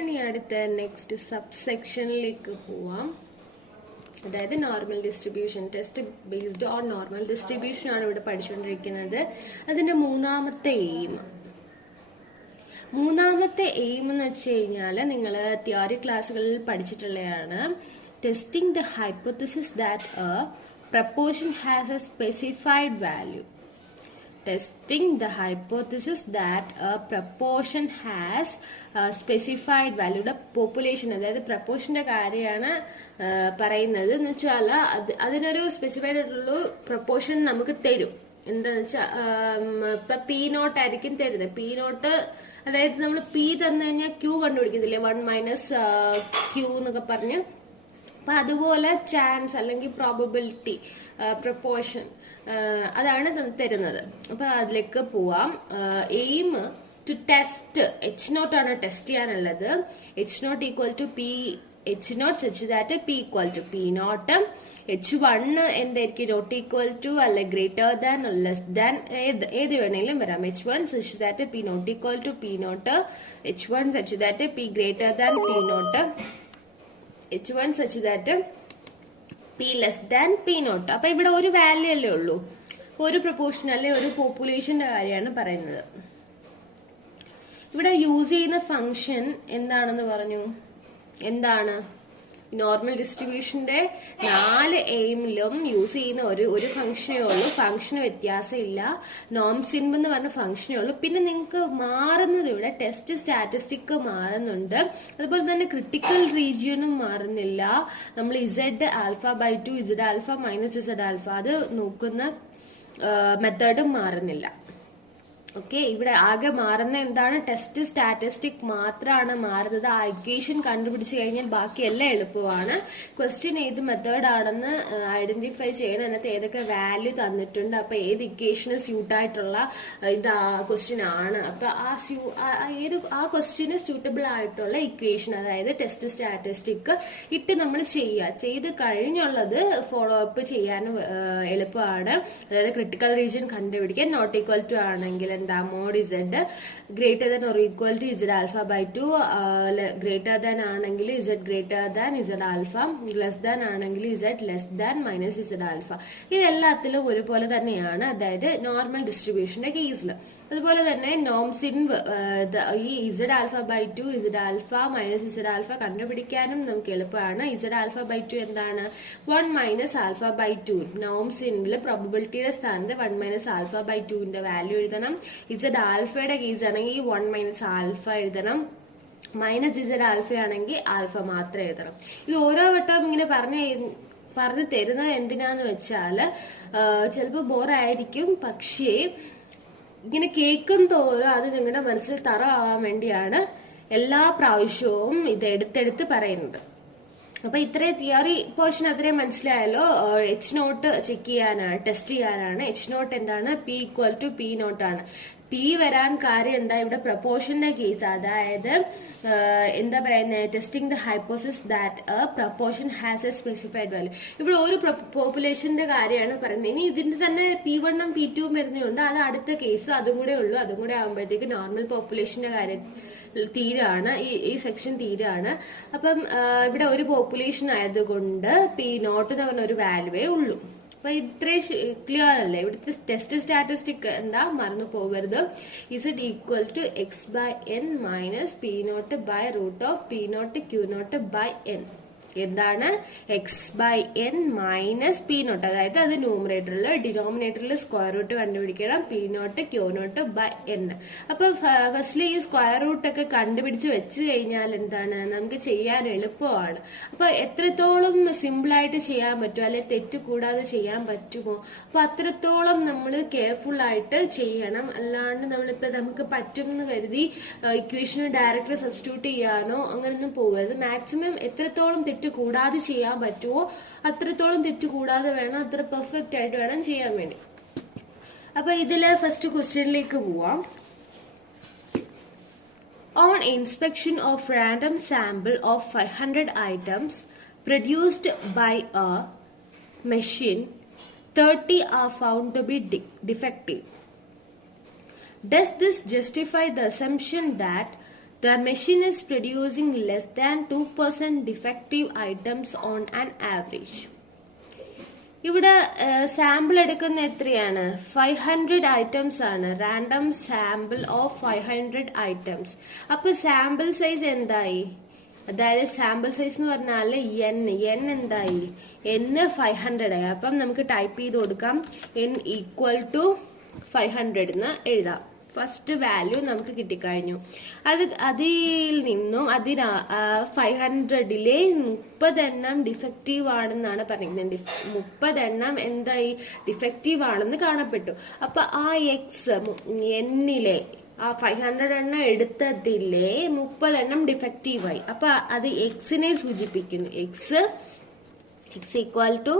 ഇനി അടുത്ത നെക്സ്റ്റ് സബ്സെക്ഷനിലേക്ക് പോവാം. അതായത് normal distribution, test based on normal distribution ആണ് ഇവിടെ പഠിച്ചുകൊണ്ടിരിക്കുന്നത്. അതിന്റെ മൂന്നാമത്തെ എയിം എന്ന് വെച്ച് കഴിഞ്ഞാൽ നിങ്ങൾ തിയറി ക്ലാസ്സുകളിൽ പഠിച്ചിട്ടുള്ളതാണ്. Testing the hypothesis that a proportion has a specified value. Testing the hypothesis that a proportion has a specified value. ഇവിടെ പോപ്പുലേഷൻ, അതായത് പ്രപ്പോർഷന്റെ കാര്യമാണ് പറയുന്നത്. എന്ന് വെച്ചാൽ അതിനൊരു സ്പെസിഫൈഡ് ആയിട്ടുള്ള പ്രപ്പോർഷൻ നമുക്ക് തരും. എന്താന്ന് വെച്ചാൽ ഇപ്പൊ പി നോട്ട് ആയിരിക്കും തരുന്നത്. പി നോട്ട് അതായത് നമ്മൾ പി തന്നു കഴിഞ്ഞാൽ ക്യൂ കണ്ടുപിടിക്കത്തില്ലേ, 1 - Q എന്നൊക്കെ പറഞ്ഞ്. അപ്പൊ അതുപോലെ ചാൻസ് അല്ലെങ്കിൽ പ്രോബബിലിറ്റി, പ്രപ്പോർഷൻ അതാണ് തരുന്നത്. അപ്പൊ അതിലേക്ക് പോവാം. എയിം ടു ടെസ്റ്റ് H0 ആണ് ടെസ്റ്റ് ചെയ്യാനുള്ളത്. H0 equal to P H0 such that P equal to P0. H1 എന്തായിരിക്കും, നോട്ട് ഈക്വൽ ടു അല്ലെ ഗ്രേറ്റർ ദാൻ ലെസ് ദാൻ ഏത് വേണമെങ്കിലും വരാം. H1 such that P not equal to P0. H1 such that P greater than P0. H1 such that P less than P0. അപ്പൊ ഇവിടെ ഒരു value അല്ലേ ഉള്ളൂ, ഒരു പ്രൊപ്പോർഷൻ അല്ലെ ഒരു പോപ്പുലേഷന്റെ കാര്യമാണ് പറയുന്നത്. ഇവിടെ യൂസ് ചെയ്യുന്ന ഫംഗ്ഷൻ എന്താണെന്ന് പറഞ്ഞു. എന്താണ്? നോർമൽ ഡിസ്ട്രിബ്യൂഷന്റെ 4 എയിമിലും യൂസ് ചെയ്യുന്ന ഒരു ഫംഗ്ഷനേ ഉള്ളൂ. ഫംഗ്ഷന് വ്യത്യാസമില്ല. നോം സിൻബ് എന്ന് പറഞ്ഞ ഫംഗ്ഷനേ ഉള്ളൂ. പിന്നെ നിങ്ങൾക്ക് മാറുന്നത് ഇവിടെ ടെസ്റ്റ് സ്റ്റാറ്റിസ്റ്റിക് മാറുന്നുണ്ട്. അതുപോലെ തന്നെ ക്രിട്ടിക്കൽ റീജിയനും മാറുന്നില്ല. നമ്മൾ Z∝/2 Z∝ -Z∝ അത് നോക്കുന്ന മെത്തേഡും മാറുന്നില്ല. ഓക്കെ, ഇവിടെ ആകെ മാറുന്ന എന്താണ്? ടെസ്റ്റ് സ്റ്റാറ്റിസ്റ്റിക് മാത്രമാണ് മാറുന്നത്. ആ ഇക്വേഷൻ കണ്ടുപിടിച്ച് കഴിഞ്ഞാൽ ബാക്കി എല്ലാം എളുപ്പമാണ്. ക്വസ്റ്റ്യൻ ഏത് മെത്തേഡ് ആണെന്ന് ഐഡന്റിഫൈ ചെയ്യണം. അതിനകത്ത് ഏതൊക്കെ വാല്യൂ തന്നിട്ടുണ്ട്, അപ്പൊ ഏത് ഇക്വേഷന് സ്യൂട്ട് ആയിട്ടുള്ള ഇത് ക്വസ്റ്റ്യൻ ആണ്. അപ്പൊ ആ ക്വസ്റ്റ്യന് സ്യൂട്ടബിൾ ആയിട്ടുള്ള ഇക്വേഷൻ, അതായത് ടെസ്റ്റ് സ്റ്റാറ്റിസ്റ്റിക് ഇട്ട് നമ്മൾ ചെയ്ത് കഴിഞ്ഞുള്ളത് ഫോളോ അപ്പ് ചെയ്യാൻ എളുപ്പമാണ്. അതായത് ക്രിട്ടിക്കൽ റീജിയൻ കണ്ടുപിടിക്കാൻ നോട്ട് ഈക്വൽ ടു ആണെങ്കിൽ mod Z greater than or equal to Z∝/2, greater than ആണെങ്കിൽ Z greater than Z∝, less than ആണെങ്കിൽ Z ലെസ് ദാൻ -Z∝. ഇതെല്ലാത്തിലും ഒരുപോലെ തന്നെയാണ്, അതായത് നോർമൽ ഡിസ്ട്രിബ്യൂഷന്റെ കേസിൽ. അതുപോലെ തന്നെ നോം സിൻബ് ഈ Z∝/2 Z∝ -Z∝ കണ്ടുപിടിക്കാനും നമുക്ക് എളുപ്പമാണ്. Z∝/2 എന്താണ്? 1 - α/2. നോം സിൻബില് പ്രോബബിലിറ്റിയുടെ സ്ഥാനത്ത് 1 - α/2ന്റെ വാല്യൂ എഴുതണം. Z∝യുടെ കേസ് ആണെങ്കിൽ 1 - α എഴുതണം. -Z∝ ആണെങ്കിൽ ആൽഫ മാത്രം എഴുതണം. ഇത് ഓരോ വട്ടവും ഇങ്ങനെ പറഞ്ഞു തരുന്നത് എന്തിനാന്ന് വെച്ചാൽ ചിലപ്പോൾ ബോറായിരിക്കും, പക്ഷേ ഇങ്ങനെ കേൾക്കും തോറും അത് നിങ്ങളുടെ മനസ്സിൽ തറവാൻ വേണ്ടിയാണ് എല്ലാ പ്രാവശ്യവും ഇത് എടുത്തെടുത്ത് പറയുന്നത്. അപ്പൊ ഇത്രയും തിയറി പോർഷൻ അത്രയും മനസ്സിലായല്ലോ. H0 ചെക്ക് ചെയ്യാനാണ്, ടെസ്റ്റ് ചെയ്യാനാണ്. H0 എന്താണ്? P ഈക്വൽ ടു P0 ആണ്. പി വരാൻ കാര്യം എന്താ? ഇവിടെ പ്രപ്പോർഷന്റെ കേസ്, അതായത് എന്താ പറയുന്നത്, testing the hypothesis that a proportion has a specified value. ഇവിടെ ഒരു പോപ്പുലേഷന്റെ കാര്യമാണ് പറയുന്നത്. ഇനി ഇതിന്റെ തന്നെ P1 P2 വരുന്നുണ്ട്, അത് അടുത്ത കേസ്. അതും കൂടെ ഉള്ളൂ. അതും കൂടെ ആകുമ്പോഴത്തേക്ക് നോർമൽ പോപ്പുലേഷന്റെ കാര്യം തീരാണ്, ഈ സെക്ഷൻ തീരാണ്. അപ്പം ഇവിടെ ഒരു പോപ്പുലേഷൻ ആയതുകൊണ്ട് P0 എന്ന് പറഞ്ഞ ഒരു വാല്യൂവേ ഉള്ളൂ. അപ്പൊ ഇത്രയും ക്ലിയർ അല്ലേ? ഇവിടുത്തെ ടെസ്റ്റ് സ്റ്റാറ്റിസ്റ്റിക് എന്താ, മറന്നു പോകരുത്. Z equal to x/n - P0/√of P0 Q0/n. എന്താണ്? x/n - P0. അതായത് അത് ന്യൂമറേറ്ററിൽ, ഡിനോമിനേറ്ററിൽ സ്ക്വയർ റൂട്ട് കണ്ടുപിടിക്കണം. P0 Q0/n. അപ്പൊ ഫസ്റ്റ്ലി ഈ സ്ക്വയർ റൂട്ട് ഒക്കെ കണ്ടുപിടിച്ച് വെച്ച് കഴിഞ്ഞാൽ എന്താണ്, നമുക്ക് ചെയ്യാൻ എളുപ്പമാണ്. അപ്പൊ എത്രത്തോളം സിമ്പിൾ ആയിട്ട് ചെയ്യാൻ പറ്റുമോ, അല്ലെ തെറ്റ് കൂടാതെ ചെയ്യാൻ പറ്റുമോ, അപ്പൊ അത്രത്തോളം നമ്മൾ കെയർഫുൾ ആയിട്ട് ചെയ്യണം. അല്ലാണ്ട് നമ്മളിപ്പോ നമുക്ക് പറ്റും എന്ന് കരുതി ഇക്വേഷന് ഡയറക്റ്റ് സബ്സ്റ്റിറ്റ്യൂട്ട് ചെയ്യാനോ അങ്ങനൊന്നും പോകരുത്. മാക്സിമം എത്രത്തോളം തെറ്റ് കൂടാതെ ചെയ്യാൻ പറ്റുമോ അത്രത്തോളം തെറ്റ് കൂടാതെ വേണം, അത്ര പെർഫെക്റ്റ് ആയിട്ട് വേണം ചെയ്യാൻ വേണ്ടി. അപ്പൊ ഇതിലെ ഫസ്റ്റ് ക്വസ്റ്റ്യനിലേക്ക് പോവാം. On inspection of random sample of 500 items produced by a machine, 30 are found to be defective. Does this justify the assumption that the machine is producing less than 2% defective items on an average. ഇവിടെ sample എടുക്കുന്ന എത്രയാണ്? 500 items ആണ്. Random sample of 500 items. അപ്പൊ sample size എന്തായി? അതായത് sample size എന്ന് പറഞ്ഞാല് N എന്തായി? n 500 ആയി. അപ്പം നമുക്ക് ടൈപ്പ് ചെയ്ത് കൊടുക്കാം n ഈക്വൽ ടു 500 എന്ന് എഴുതാം. ഫസ്റ്റ് വാല്യൂ നമുക്ക് കിട്ടിക്കഴിഞ്ഞു. അതിൽ നിന്നും 500-ലെ 30 എണ്ണം ഡിഫക്റ്റീവ് ആണെന്നാണ് പറയുന്നത്. 30 എണ്ണം എന്തായി? ഡിഫക്റ്റീവ് ആണെന്ന് കാണപ്പെട്ടു. അപ്പൊ ആ എക്സ് എന്നിലെ ആ 500 എണ്ണം എടുത്തതിലെ 30 എണ്ണം ഡിഫക്റ്റീവായി. അപ്പൊ അത് എക്സിനെ സൂചിപ്പിക്കുന്നു. X equal to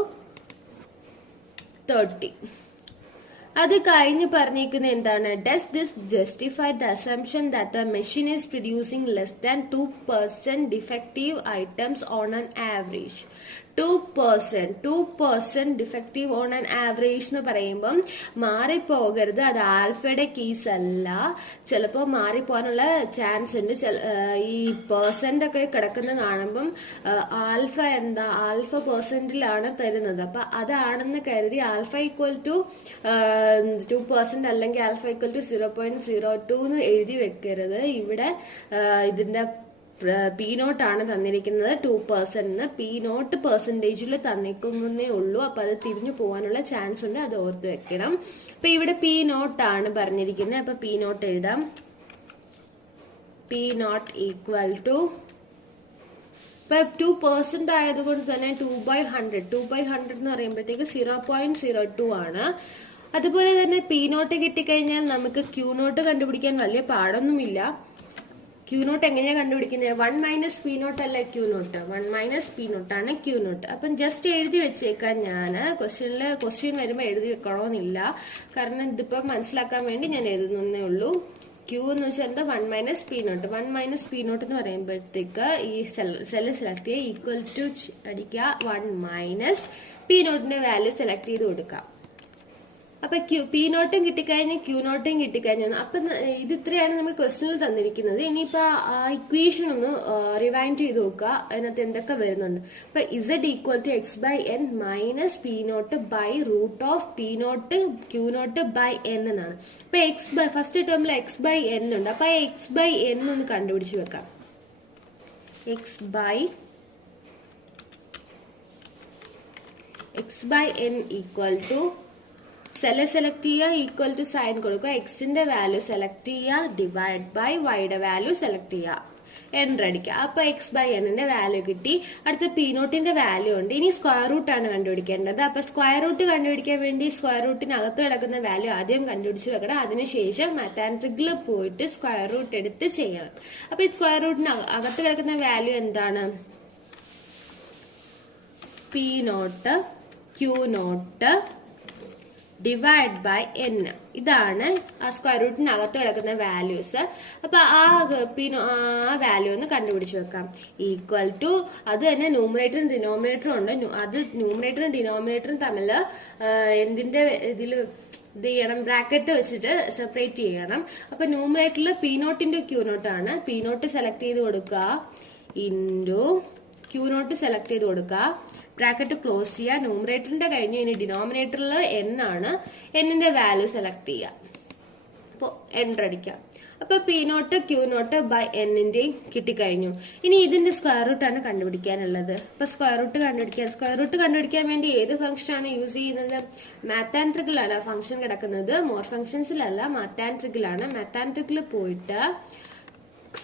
30. അത് കഴിഞ്ഞ് പറഞ്ഞിരിക്കുന്നത് എന്താണ്? Does this justify the assumption that the machine is producing less than 2% defective items on an average. 2% defective on an average എന്ന് പറയുമ്പം മാറിപ്പോകരുത്. അത് ആൽഫയുടെ കേസ് അല്ല. ചിലപ്പോൾ മാറിപ്പോകാനുള്ള ചാൻസ് ഉണ്ട്. ഈ പെർസെന്റ് ഒക്കെ കിടക്കുന്ന കാണുമ്പം ആൽഫ ആൽഫ പെർസെന്റിലാണ് തരുന്നത്. അപ്പൊ അതാണെന്ന് കരുതി ആൽഫ ഈക്വൽ ടു 2% അല്ലെങ്കിൽ ആൽഫ ഈക്വൽ ടു 0.02 എന്ന് എഴുതി വെക്കരുത്. ഇവിടെ ഇതിന്റെ പി നോട്ട് ആണ് തന്നിരിക്കുന്നത് 2%. പി നോട്ട് പെർസെന്റേജിൽ തന്നിരിക്കുന്നേ ഉള്ളൂ. അപ്പൊ അത് തിരിഞ്ഞു പോകാനുള്ള ചാൻസ് ഉണ്ട്. അത് ഓർത്ത് വെക്കണം. അപ്പൊ ഇവിടെ പി നോട്ട് ആണ് പറഞ്ഞിരിക്കുന്നത്. അപ്പൊ പി നോട്ട് എഴുതാം. പി നോട്ട് ഈക്വൽ ടു ഇപ്പൊ 2% ആയതുകൊണ്ട് തന്നെ 2/100 എന്ന് പറയുമ്പോഴത്തേക്ക് 0.02 ആണ്. അതുപോലെ തന്നെ പി നോട്ട് കിട്ടിക്കഴിഞ്ഞാൽ നമുക്ക് ക്യൂ നോട്ട് കണ്ടുപിടിക്കാൻ വലിയ പാടൊന്നുമില്ല. ക്യൂ നോട്ട് എങ്ങനെയാ കണ്ടുപിടിക്കുന്നത്? 1 - P നോട്ട് അല്ല ക്യൂ നോട്ട്. 1 - P നോട്ടാണ് ക്യൂ നോട്ട്. അപ്പം ജസ്റ്റ് എഴുതി വെച്ചേക്കാൻ. ഞാൻ ക്വസ്റ്റ്യൻ വരുമ്പോൾ എഴുതി വെക്കണമെന്നില്ല. കാരണം ഇതിപ്പം മനസ്സിലാക്കാൻ വേണ്ടി ഞാൻ എഴുതുന്നേ ഉള്ളൂ. ക്യൂ എന്ന് വെച്ചാൽ എന്താ? 1 - P നോട്ട്. 1 - P നോട്ട് എന്ന് പറയുമ്പോഴത്തേക്ക് ഈ സെല്ല് സെലക്ട് ചെയ്യുക. ഈക്വൽ ടു അടിക്കുക 1 - P നോട്ടിന്റെ വാല്യൂ സെലക്ട് ചെയ്ത് കൊടുക്കാം. അപ്പൊ പി നോട്ടും കിട്ടിക്കഴിഞ്ഞ് ക്യൂ നോട്ടും കിട്ടിക്കഴിഞ്ഞു. അപ്പൊ ഇത് ഇത്രയാണ് നമുക്ക് ക്വസ്റ്റനിൽ തന്നിരിക്കുന്നത്. ഇനിയിപ്പോ ആ ഇക്വേഷൻ ഒന്ന് റിവൈൻഡ് ചെയ്ത് നോക്കുക. അതിനകത്ത് എന്തൊക്കെ വരുന്നുണ്ട്. ഇപ്പൊ Z equal to x/n minus P not by root of P not Q not by n എന്നാണ്. അപ്പൊ ഫസ്റ്റ് ടേമിൽ x/n ഉണ്ട്. അപ്പൊ x/n ഒന്ന് കണ്ടുപിടിച്ച് വെക്കാം. x/n equal to cell select ചെയ്യുക. ഈക്വൽ ടു സൈൻ കൊടുക്കുക. എക്സിന്റെ വാല്യൂ സെലക്ട് ചെയ്യുക. ഡിവൈഡ് ബൈ വൈയുടെ വാല്യൂ സെലക്ട് ചെയ്യുക. എൻ്റർ അടിക്കുക. അപ്പൊ x/n വാല്യൂ കിട്ടി. അടുത്ത പി നോട്ടിന്റെ വാല്യൂ ഉണ്ട്. ഇനി സ്ക്വയർ റൂട്ട് ആണ് കണ്ടുപിടിക്കേണ്ടത്. അപ്പൊ സ്ക്വയർ റൂട്ട് കണ്ടുപിടിക്കാൻ വേണ്ടി സ്ക്വയർ റൂട്ടിനകത്ത് കിടക്കുന്ന വാല്യൂ ആദ്യം കണ്ടുപിടിച്ച് വെക്കണം. അതിനുശേഷം മാത്തമാറ്റിക്കിൽ പോയിട്ട് സ്ക്വയർ റൂട്ട് എടുത്ത് ചെയ്യണം. അപ്പൊ ഈ സ്ക്വയർ റൂട്ടിന് അകത്ത് കിടക്കുന്ന വാല്യൂ എന്താണ്? P not Q not divide by n. ഇതാണ് ആ സ്ക്വയർ റൂട്ടിനകത്ത് കിടക്കുന്ന വാല്യൂസ്. അപ്പൊ ആ വാല്യൂ ഒന്ന് കണ്ടുപിടിച്ച് വെക്കാം. ഈക്വൽ ടു അത് തന്നെ ന്യൂമറേറ്ററും ഡിനോമിനേറ്ററും ഉണ്ട്. അത് ന്യൂമറേറ്ററും ഡിനോമിനേറ്ററും തമ്മിൽ എന്തിന്റെ ഇത് ചെയ്യണം? ബ്രാക്കറ്റ് വെച്ചിട്ട് സെപ്പറേറ്റ് ചെയ്യണം. അപ്പൊ ന്യൂമറേറ്ററിൽ പി നോട്ടിന്റെ ക്യൂ നോട്ട് ആണ്. പി നോട്ട് സെലക്ട് ചെയ്ത് കൊടുക്കുക. ഇൻറ്റു ക്യൂ നോട്ട് സെലക്ട് ചെയ്ത് കൊടുക്കുക. ബ്രാക്കറ്റ് ക്ലോസ് ചെയ്യുക. ന്യൂമറേറ്ററിന്റെ കഴിഞ്ഞു. ഇനി ഡിനോമിനേറ്ററിൽ n ആണ്. എന്നിന്റെ വാല്യൂ സെലക്ട് ചെയ്യുക. അപ്പോൾ എൻ്റർ അടിക്കുക. അപ്പൊ P not Q not by എന്നിന്റെയും കിട്ടിക്കഴിഞ്ഞു. ഇനി ഇതിന്റെ സ്ക്വയർ റൂട്ട് ആണ് കണ്ടുപിടിക്കാനുള്ളത്. അപ്പൊ സ്ക്വയർ റൂട്ട് കണ്ടുപിടിക്കാൻ വേണ്ടി ഏത് ഫംഗ്ഷൻ ആണ് യൂസ് ചെയ്യുന്നത്? മാത്തമാറ്റിക്കിലാണ് ഫംഗ്ഷൻ കിടക്കുന്നത്. മോർ ഫംഗ്ഷൻസിലല്ല, മാത്തമാറ്റിക്കിലാണ്. മാത്തമാറ്റിക്കിൽ പോയിട്ട്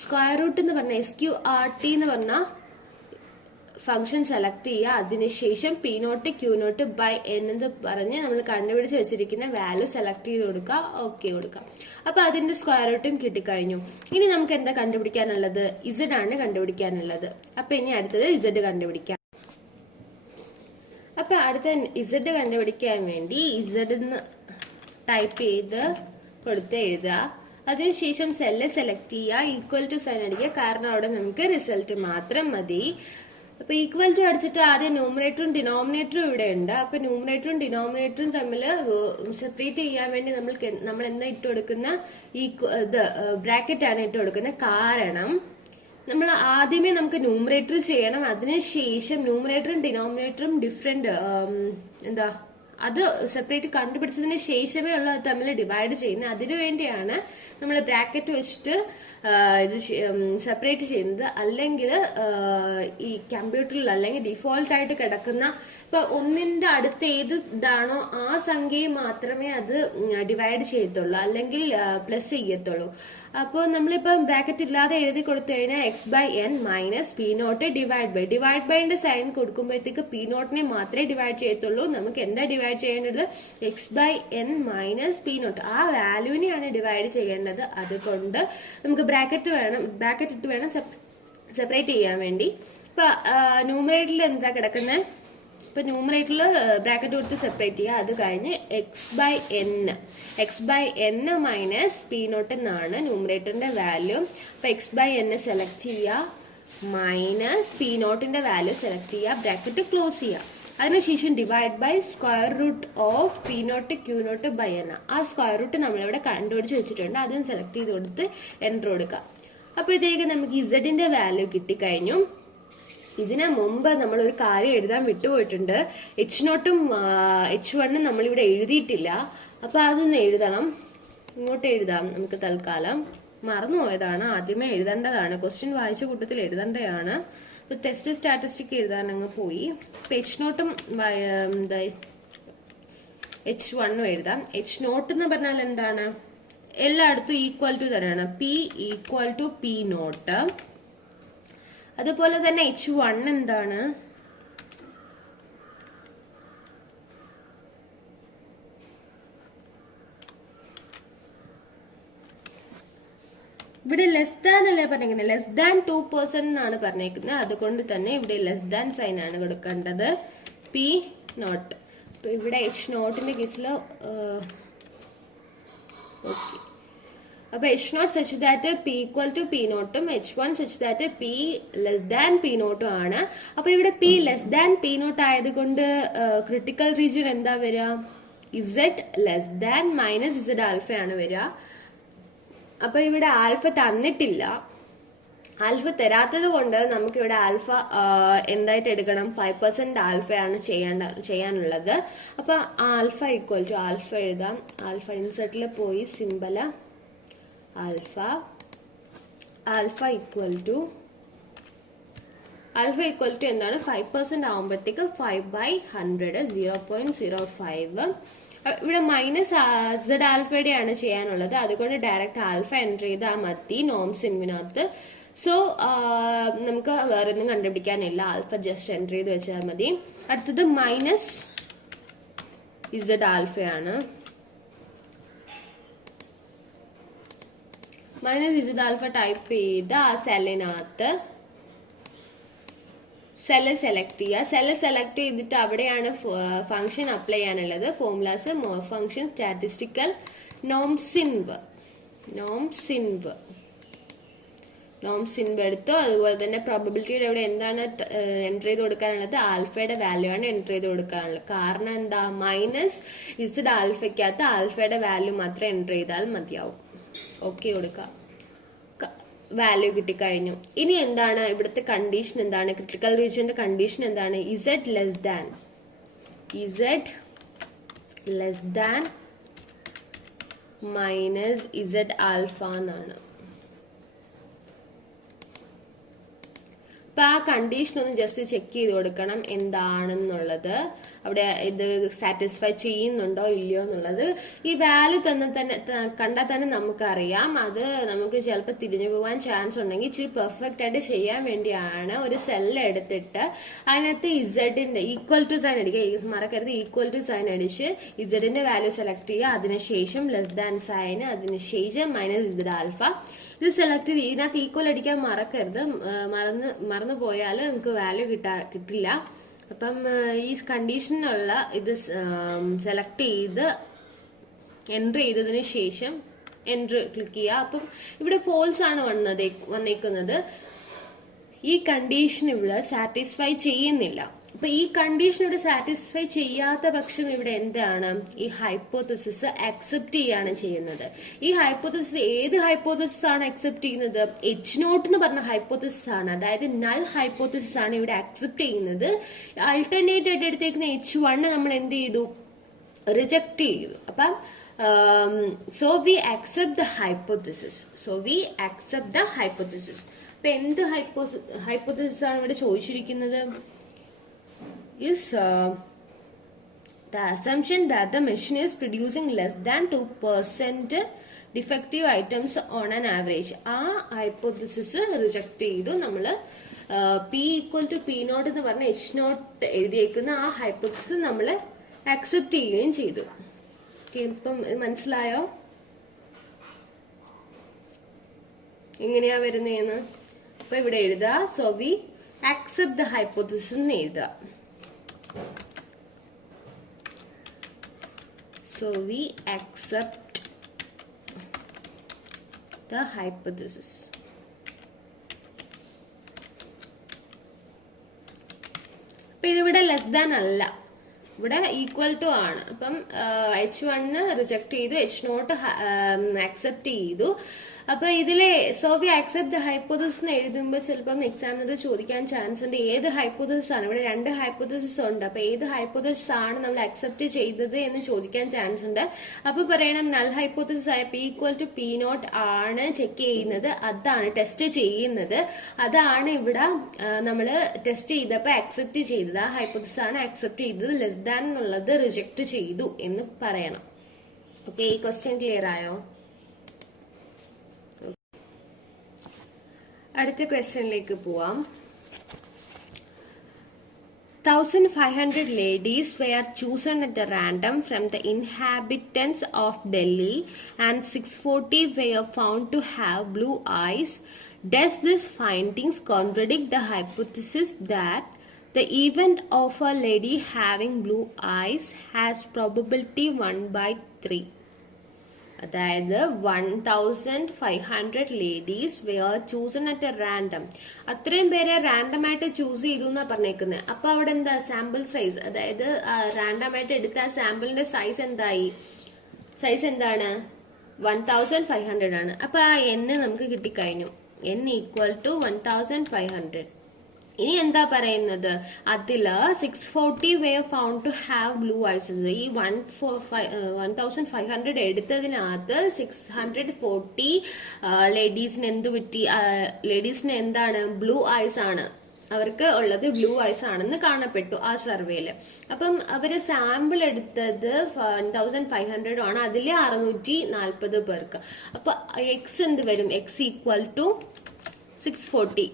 സ്ക്വയർ റൂട്ട് എന്ന് പറഞ്ഞ SQRT എന്ന് പറഞ്ഞ ഫംഗ്ഷൻ സെലക്ട് ചെയ്യുക. അതിനുശേഷം P not Q not by n എന്ന് പറഞ്ഞ് നമ്മൾ കണ്ടുപിടിച്ച് വെച്ചിരിക്കുന്ന വാല്യൂ സെലക്ട് ചെയ്ത് കൊടുക്കുക. ഓക്കെ കൊടുക്കുക. അപ്പൊ അതിന്റെ സ്ക്വയർ റൂട്ടും കിട്ടിക്കഴിഞ്ഞു. ഇനി നമുക്ക് എന്താ കണ്ടുപിടിക്കാനുള്ളത്? ഇസഡ് ആണ് കണ്ടുപിടിക്കാനുള്ളത്. അപ്പൊ ഇനി അടുത്തത് ഇസഡ് കണ്ടുപിടിക്കാം. അപ്പൊ അടുത്ത ഇസഡ് കണ്ടുപിടിക്കാൻ വേണ്ടി ഇസഡ് ടൈപ്പ് ചെയ്ത് കൊടുത്ത് എഴുതുക. അതിനുശേഷം സെല്ല് സെലക്ട് ചെയ്യുക. ഈക്വൽ ടു സൈൻ അടിക്കുക. കാരണം അവിടെ നമുക്ക് റിസൾട്ട് മാത്രം മതി. അപ്പൊ ഈക്വൽ ടു അടിച്ചിട്ട് ആദ്യം ന്യൂമറേറ്ററും ഡിനോമിനേറ്ററും ഇവിടെ ഉണ്ട്. അപ്പൊ ന്യൂമറേറ്ററും ഡിനോമിനേറ്ററും തമ്മിൽ സെപ്പറേറ്റ് ചെയ്യാൻ വേണ്ടി നമ്മൾ എന്താ ഇട്ട് കൊടുക്കുന്ന ബ്രാക്കറ്റ് ആണ് ഇട്ട് കൊടുക്കുന്നത്. കാരണം നമ്മൾ ആദ്യമേ നമുക്ക് ന്യൂമറേറ്റർ ചെയ്യണം, അതിനുശേഷം ന്യൂമറേറ്ററും ഡിനോമിനേറ്ററും ഡിഫറെന്റ് എന്താ അത് സെപ്പറേറ്റ് കണ്ടുപിടിച്ചതിന് ശേഷമേ ഉള്ള തമ്മിൽ ഡിവൈഡ് ചെയ്യുന്നത്. അതിനുവേണ്ടിയാണ് നമ്മൾ ബ്രാക്കറ്റ് വെച്ചിട്ട് ഇത് സെപ്പറേറ്റ് ചെയ്യുന്നത്. അല്ലെങ്കിൽ ഈ കമ്പ്യൂട്ടറിൽ അല്ലെങ്കിൽ ഡിഫോൾട്ട് ആയിട്ട് കിടക്കുന്ന ഇപ്പൊ ഒന്നിന്റെ അടുത്ത് ഏത് ഇതാണോ ആ സംഖ്യയെ മാത്രമേ അത് ഡിവൈഡ് ചെയ്യത്തുള്ളൂ, അല്ലെങ്കിൽ പ്ലസ് ചെയ്യത്തുള്ളൂ. അപ്പോൾ നമ്മളിപ്പം ബ്രാക്കറ്റ് ഇല്ലാതെ എഴുതി കൊടുത്തു കഴിഞ്ഞാൽ X by N minus P not divide ബൈന്റെ സൈൻ കൊടുക്കുമ്പോഴത്തേക്ക് പി നോട്ടിനെ മാത്രമേ ഡിവൈഡ് ചെയ്യത്തുള്ളൂ. നമുക്ക് എന്താ ഡിവൈഡ് ചെയ്യേണ്ടത്? X by N minus P not, ആ വാല്യൂവിനെയാണ് ഡിവൈഡ് ചെയ്യേണ്ടത്. അതുകൊണ്ട് നമുക്ക് ബ്രാക്കറ്റ് ഇട്ട് വേണം സെപ്പറേറ്റ് ചെയ്യാൻ വേണ്ടി. ഇപ്പൊ ന്യൂമറേറ്ററിൽ എന്താ കിടക്കുന്നത്? ഇപ്പൊ ന്യൂമറേറ്ററിൽ ബ്രാക്കറ്റ് കൊടുത്ത് സെപ്പറേറ്റ് ചെയ്യുക. അത് കഴിഞ്ഞ് X by N minus P not എന്നാണ് ന്യൂമറേറ്ററിന്റെ വാല്യൂ. അപ്പൊ എക്സ് ബൈ എൻ സെലക്ട് ചെയ്യുക, മൈനസ് പി നോട്ടിന്റെ വാല്യൂ സെലക്ട് ചെയ്യുക, ബ്രാക്കറ്റ് ക്ലോസ് ചെയ്യുക. അതിനുശേഷം divide by square root of P not Q not by N. ആ സ്ക്വയർ റൂട്ട് നമ്മളിവിടെ കണ്ടുപിടിച്ച് വെച്ചിട്ടുണ്ട്, അതും സെലക്ട് ചെയ്ത് കൊടുത്ത് എൻ്റർ കൊടുക്കുക. അപ്പോഴത്തേക്ക് നമുക്ക് ഇസഡിന്റെ വാല്യൂ കിട്ടിക്കഴിഞ്ഞു. ഇതിനു മുമ്പ് നമ്മൾ ഒരു കാര്യം എഴുതാൻ വിട്ടുപോയിട്ടുണ്ട്. എച്ച് നോട്ടും എച്ച് വണ്ണും നമ്മളിവിടെ എഴുതിയിട്ടില്ല. അപ്പൊ അതൊന്ന് എഴുതണം. ഇങ്ങോട്ട് എഴുതാം നമുക്ക് തൽക്കാലം. മറന്നുപോയതാണ്, ആദ്യമേ എഴുതേണ്ടതാണ്. ക്വസ്റ്റ്യൻ വായിച്ച കൂട്ടത്തിൽ എഴുതേണ്ടതാണ്. ടെസ്റ്റ് സ്റ്റാറ്റിസ്റ്റിക് എഴുതാൻ അങ്ങ് പോയി. എച്ച് നോട്ടും എച്ച് വണ്ണും എഴുതാം. എച്ച് നോട്ട് എന്ന് പറഞ്ഞാൽ എന്താണ്? എല്ലായിടത്തും ഈക്വൽ ടു തന്നെയാണ്. P equal to P not. അതുപോലെ തന്നെ എച്ച് വൺ എന്താണ്? ഇവിടെ ലെസ് ദാൻ അല്ലേ പറഞ്ഞിരിക്കുന്നത്? ലെസ് ദാൻ 2% എന്നാണ് പറഞ്ഞേക്കുന്നത്. അതുകൊണ്ട് തന്നെ ഇവിടെ ലെസ് ദാൻ സൈൻ ആണ് കൊടുക്കേണ്ടത്. P not. ഇവിടെ എച്ച് നോട്ടിന്റെ കേസിൽ ഓക്കെ. അപ്പൊ H not such that P equal to P നോട്ടും H one such that P less than P നോട്ടും ആണ്. അപ്പൊ ഇവിടെ P less than P not ആയതുകൊണ്ട് ക്രിട്ടിക്കൽ റീജിയൻ എന്താ വരിക? Z less than minus Z alpha ആണ് വരിക. അപ്പൊ ഇവിടെ ആൽഫ തന്നിട്ടില്ല. ആൽഫ തരാത്തത് കൊണ്ട് നമുക്ക് ഇവിടെ ആൽഫ എന്തായിട്ട് എടുക്കണം? 5% ആൽഫയാണ് ചെയ്യാനുള്ളത്. അപ്പൊ ആൽഫ ഈക്വൽ ടു ആൽഫ എഴുതാം. ആൽഫ ഇൻസെർട്ടിൽ പോയി സിമ്പല് ആൽഫ ഈക്വൽ ടു എന്താണ്? 5% ആവുമ്പോഴത്തേക്ക് 5/100 0.05. ഇവിടെ മൈനസ് സെഡ് ആൽഫയുടെ ആണ് ചെയ്യാനുള്ളത്. അതുകൊണ്ട് ഡയറക്റ്റ് ആൽഫ എൻ്റർ ചെയ്താൽ മതി നോംസ് ഇൻവിനകത്ത്. സോ നമുക്ക് വേറെ ഒന്നും കണ്ടുപിടിക്കാനില്ല, ആൽഫ ജസ്റ്റ് എൻ്റർ ചെയ്ത് വെച്ചാൽ മതി. അടുത്തത് മൈനസ് ഇസഡ് ആൽഫയാണ്. മൈനസ് ഇസഡ് ആൽഫ ടൈപ്പ് ചെയ്ത് ആ സെല്ലിനകത്ത് സെല്ല് സെലക്ട് ചെയ്യുക. സെല്ല് സെലക്ട് ചെയ്തിട്ട് അവിടെയാണ് ഫംഗ്ഷൻ അപ്ലൈ ചെയ്യാനുള്ളത്. ഫോർമുലാസ് ഫംഗ്ഷൻ സ്റ്റാറ്റിസ്റ്റിക്കൽ നോംസിൻവ് എടുത്തു. അതുപോലെ തന്നെ പ്രോബബിലിറ്റിയുടെ ഇവിടെ എന്താണ് എൻ്റർ ചെയ്ത് കൊടുക്കാനുള്ളത്? ആൽഫയുടെ വാല്യൂ ആണ് എൻ്റർ ചെയ്ത് കൊടുക്കാനുള്ളത്. കാരണം എന്താ? മൈനസ് ഇസഡ് ആൽഫയ്ക്കകത്ത് ആൽഫയുടെ വാല്യൂ മാത്രം എൻ്റർ ചെയ്താൽ മതിയാവും. ഓക്കെ കൊടുക്കാം. വാല്യൂ കിട്ടിക്കഴിഞ്ഞു. ഇനി എന്താണ് ഇവിടുത്തെ കണ്ടീഷൻ? എന്താണ് ക്രിട്ടിക്കൽ റീജിയന്റെ കണ്ടീഷൻ? എന്താണ്? Z less than minus Z alpha എന്നാണ്. അപ്പൊ ആ കണ്ടീഷൻ ഒന്ന് ജസ്റ്റ് ചെക്ക് ചെയ്ത് കൊടുക്കണം എന്താണെന്നുള്ളത്, അവിടെ ഇത് സാറ്റിസ്ഫൈ ചെയ്യുന്നുണ്ടോ ഇല്ലയോ എന്നുള്ളത്. ഈ വാല്യൂ കണ്ടാൽ തന്നെ നമുക്കറിയാം. അത് നമുക്ക് ചിലപ്പോൾ തിരിഞ്ഞു പോകാൻ ചാൻസ് ഉണ്ടെങ്കിൽ ഇച്ചിരി പെർഫെക്റ്റ് ആയിട്ട് ചെയ്യാൻ വേണ്ടിയാണ് ഒരു സെല്ല് എടുത്തിട്ട് അതിനകത്ത് ഇസഡിന്റെ ഈക്വൽ ടു സൈൻ അടിക്കുക. മറക്കരുത്, ഈക്വൽ ടു സൈൻ അടിച്ച് ഇസഡിന്റെ വാല്യൂ സെലക്ട് ചെയ്യുക. അതിനുശേഷം ലെസ് ദാൻ സൈൻ, അതിനുശേഷം മൈനസ് ഇസഡ് ആൽഫ. ഇത് സെലക്ട് ചെയ്ത് ഇതിനകത്ത് ഈക്വൽ അടിക്കാൻ മറക്കരുത്. മറന്നു പോയാൽ നമുക്ക് വാല്യൂ കിട്ടില്ല. അപ്പം ഈ കണ്ടീഷനുള്ള ഇത് സെലക്ട് ചെയ്ത് എൻ്റർ ചെയ്തതിന് ശേഷം എൻ്റർ ക്ലിക്ക് ചെയ്യുക. അപ്പം ഇവിടെ ഫോൾസ് ആണ് വന്നേക്കുന്നത്. ഈ കണ്ടീഷൻ ഇവിടെ സാറ്റിസ്ഫൈ ചെയ്യുന്നില്ല. അപ്പൊ ഈ കണ്ടീഷൻ ഇവിടെ സാറ്റിസ്ഫൈ ചെയ്യാത്ത പക്ഷം ഇവിടെ എന്താണ്, ഈ ഹൈപ്പോത്തസിസ് അക്സെപ്റ്റ് ചെയ്യാണ് ചെയ്യുന്നത്. ഈ ഹൈപ്പോത്തസിസ് ഏത് ഹൈപ്പോത്തസിസ് ആണ് അക്സെപ്റ്റ് ചെയ്യുന്നത്? H0 എന്ന് പറഞ്ഞ ഹൈപ്പോത്തസിസ് ആണ്, അതായത് നൾ ഹൈപ്പോത്തസിസ് ആണ് ഇവിടെ അക്സെപ്റ്റ് ചെയ്യുന്നത്. ആൾട്ടർനേറ്റ് ആയിട്ട് എടുത്തേക്കുന്ന H1 നമ്മൾ എന്ത് ചെയ്തു? റിജക്ട് ചെയ്തു. അപ്പം so we accept the hypothesis. അപ്പൊ എന്ത് ഹൈപ്പോത്തസിസ് ആണ് ഇവിടെ ചോദിച്ചിരിക്കുന്നത്? Is the assumption that the machine is producing less than 2% defective items on an average. ആ ഹൈപ്പോത്തസിസ് റിജക്ട് ചെയ്തു. നമ്മൾ P equal to P0 എന്ന് പറഞ്ഞ H0 എഴുതിയേക്കുന്ന ആ ഹൈപ്പോത്തസിസ് നമ്മൾ അക്സെപ്റ്റ് ചെയ്യുകയും ചെയ്തു. ഇപ്പം മനസ്സിലായോ എങ്ങനെയാ വരുന്നതെന്ന്? അപ്പൊ ഇവിടെ എഴുതുക, so we accept the hypothesis എന്ന് എഴുതുക. So we accept the hypothesis. അപ്പൊ ഇതിവിടെ ലെസ് ദാൻ അല്ല, ഇവിടെ ഈക്വൽ ടു ആണ്. അപ്പം H1 റിജക്ട് ചെയ്തു, H0 അക്സെപ്റ്റ് ചെയ്തു. അപ്പൊ ഇതിലെ so we accept the hypothesis എഴുതുമ്പോൾ ചിലപ്പം എക്സാമിനർ ചോദിക്കാൻ ചാൻസ് ഉണ്ട് ഏത് ഹൈപ്പോത്തസിസ് ആണ്. ഇവിടെ 2 ഹൈപ്പോത്തസിസ് ഉണ്ട്. അപ്പൊ ഏത് ഹൈപ്പോത്തസിസ് ആണ് നമ്മൾ അക്സെപ്റ്റ് ചെയ്തത് എന്ന് ചോദിക്കാൻ ചാൻസ് ഉണ്ട്. അപ്പൊ പറയണം നൾ ഹൈപ്പോത്തസിസ് ആയ P ഈക്വൽ ടു P0 ആണ് ചെക്ക് ചെയ്യുന്നത്, അതാണ് ടെസ്റ്റ് ചെയ്യുന്നത്, അതാണ് ഇവിടെ നമ്മൾ ടെസ്റ്റ് ചെയ്തപ്പോൾ അക്സെപ്റ്റ് ചെയ്തത്. ആ ഹൈപ്പോത്തസിസ് ആണ് അക്സെപ്റ്റ് ചെയ്തത്, ലെസ് ദാൻ എന്നുള്ളത് റിജക്ട് ചെയ്തു എന്ന് പറയണം. ഓക്കെ, ഈ ക്വസ്റ്റ്യൻ ക്ലിയർ ആയോ? അടുത്ത ക്വസ്റ്റ്യനിലേക്ക് പോവാം. 1,500 ladies were chosen at random from the inhabitants of Delhi and 640 were found to have blue eyes. Does these findings contradict the hypothesis that the event of a lady having blue eyes has probability 1/3? അതായത് 1,500 ladies were chosen at a random. അത്രയും പേരെ random ആയിട്ട് choose ചെയ്തു എന്നാ പറഞ്ഞേക്കുന്നത്. അപ്പൊ അവിടെ എന്താ സാമ്പിൾ സൈസ്, അതായത് റാൻഡം ആയിട്ട് എടുത്ത ആ സാമ്പിളിന്റെ സൈസ് എന്തായി? സൈസ് എന്താണ്? 1,500 ആണ്. അപ്പൊ ആ n നമുക്ക് കിട്ടിക്കഴിഞ്ഞു. n equal to 1,500. ഇനി എന്താ പറയുന്നത്? അതില് 640 were found to have blue eyes. ഈ 1,500 എടുത്തതിനകത്ത് 640 ലേഡീസിന് എന്ത് പറ്റി? ലേഡീസിന് എന്താണ്? ബ്ലൂ ഐസ് ആണ്, അവർക്ക് ഉള്ളത് ബ്ലൂ ഐസ് ആണെന്ന് കാണപ്പെട്ടു ആ സർവേയില്. അപ്പം അവര് സാമ്പിൾ എടുത്തത് 1,500 ആണ്, അതില് 640 പേർക്ക്. അപ്പൊ എക്സ് എന്ത് വരും? X equal to 640.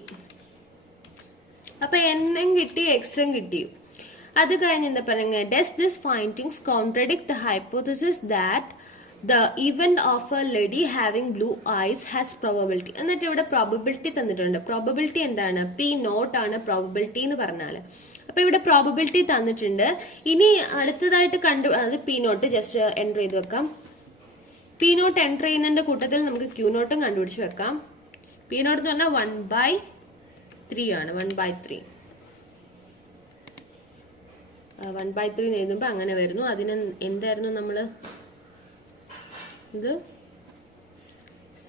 അപ്പൊ എന്നും കിട്ടി, എക്സും കിട്ടി. അത് കഴിഞ്ഞ് എന്താ പറയുക? Does this findings contradict the hypothesis that the event of a lady having blue eyes has probability. എന്നിട്ട് ഇവിടെ പ്രോബബിലിറ്റി തന്നിട്ടുണ്ട്. പ്രോബബിലിറ്റി എന്താണ്? P0 ആണ് പ്രോബബിലിറ്റി എന്ന് പറഞ്ഞാല്. അപ്പൊ ഇവിടെ പ്രോബബിലിറ്റി തന്നിട്ടുണ്ട്. ഇനി അടുത്തതായിട്ട് അത് P0 ജസ്റ്റ് എൻറ്റർ ചെയ്ത് വെക്കാം. P0 എൻറ്റർ ചെയ്യുന്നതിന്റെ കൂട്ടത്തിൽ നമുക്ക് Q0 കണ്ടുപിടിച്ച് വെക്കാം. P0 എന്ന് പറഞ്ഞാൽ 1/3 ആണ്. 1/3 എഴുതുമ്പോ അങ്ങനെ വരുന്നു. അതിന് എന്തായിരുന്നു നമ്മള് ഇത്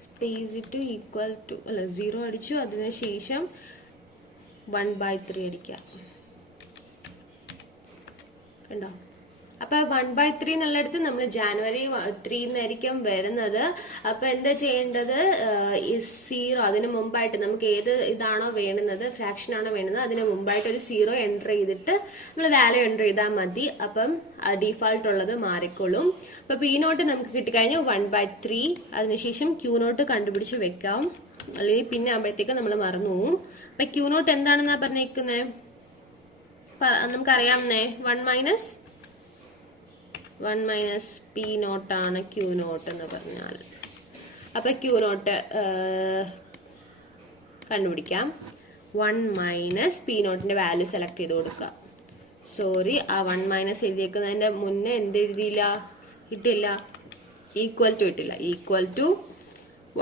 സ്പേസ് ഇട്ട് ഈക്വൽ ടു അല്ല 0 അടിച്ചു, അതിനുശേഷം 1/3 അടിക്കാം. കണ്ടോ? അപ്പൊ 1/3 എന്നുള്ളിടത്ത് നമ്മൾ ജാനുവരി 3 എന്നായിരിക്കും വരുന്നത്. അപ്പൊ എന്താ ചെയ്യേണ്ടത്? 0 അതിന് മുമ്പായിട്ട് നമുക്ക് ഏത് ഇതാണോ വേണ്ടുന്നത്, ഫ്രാക്ഷൻ ആണോ വേണ്ടുന്നത്, അതിന് മുമ്പായിട്ട് ഒരു 0 എൻറ്റർ ചെയ്തിട്ട് നമ്മൾ വാല്യൂ എൻറ്റർ ചെയ്താൽ മതി. അപ്പം ഡിഫാൾട്ട് ഉള്ളത് മാറിക്കോളും. അപ്പൊ P0 നമുക്ക് കിട്ടിക്കഴിഞ്ഞു 1/3. അതിനുശേഷം Q0 കണ്ടുപിടിച്ച് വെക്കാം, അല്ലെങ്കിൽ പിന്നെ ആകുമ്പോഴത്തേക്ക് നമ്മൾ മറന്നു പോകും. അപ്പൊ Q0 എന്താണെന്നാ പറഞ്ഞേക്കുന്നത്? നമുക്കറിയാമെന്നേ, 1 മൈനസ് P0 ആണ് Q0 എന്ന് പറഞ്ഞാൽ. അപ്പൊ Q0 കണ്ടുപിടിക്കാം. 1 മൈനസ് P0ന്റെ വാല്യൂ സെലക്ട് ചെയ്ത് കൊടുക്കുക. സോറി, ആ 1 മൈനസ് എഴുതിയേക്കുന്നതിന്റെ മുന്നേ എന്ത് എഴുതിയില്ല? ഇട്ടില്ല, ഈക്വൽ ടു ഇട്ടില്ല. ഈക്വൽ ടു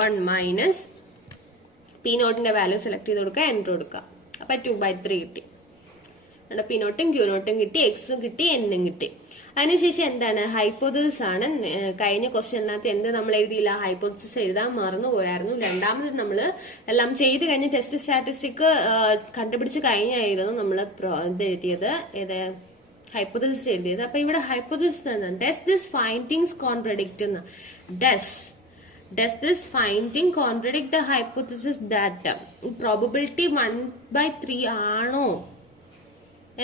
1 മൈനസ് പി നോട്ടിന്റെ വാല്യൂ സെലക്ട് ചെയ്ത് കൊടുക്കുക, എൻ്റർ കൊടുക്കുക. അപ്പൊ 2/3 കിട്ടി. പി നോട്ടും ക്യൂ നോട്ടും കിട്ടി, എക്സും കിട്ടി, എന്നും കിട്ടി. അതിനുശേഷം എന്താണ്, ഹൈപ്പോത്തസിസ് ആണ്. കഴിഞ്ഞ ക്വസ്റ്റ്യനകത്ത് എന്ത് നമ്മൾ എഴുതിയില്ല, ഹൈപ്പോത്തസിസ് എഴുതാൻ മറന്നു പോയായിരുന്നു. രണ്ടാമത് നമ്മൾ എല്ലാം ചെയ്ത് കഴിഞ്ഞ് ടെസ്റ്റ് സ്റ്റാറ്റിസ്റ്റിക് കണ്ടുപിടിച്ച് കഴിഞ്ഞായിരുന്നു നമ്മൾ ഇത് എഴുതിയത്, ഏത് ഹൈപ്പോത്തസിസ് എഴുതിയത്. അപ്പൊ ഇവിടെ ഹൈപ്പോത്തസിസ് എന്താണ്, ഡസ് ദിസ് ഫൈൻഡിങ്സ് കോൺട്രഡിക്റ്റ് എന്ന്. Does this finding contradict the hypothesis that probability 1/3 ആണോ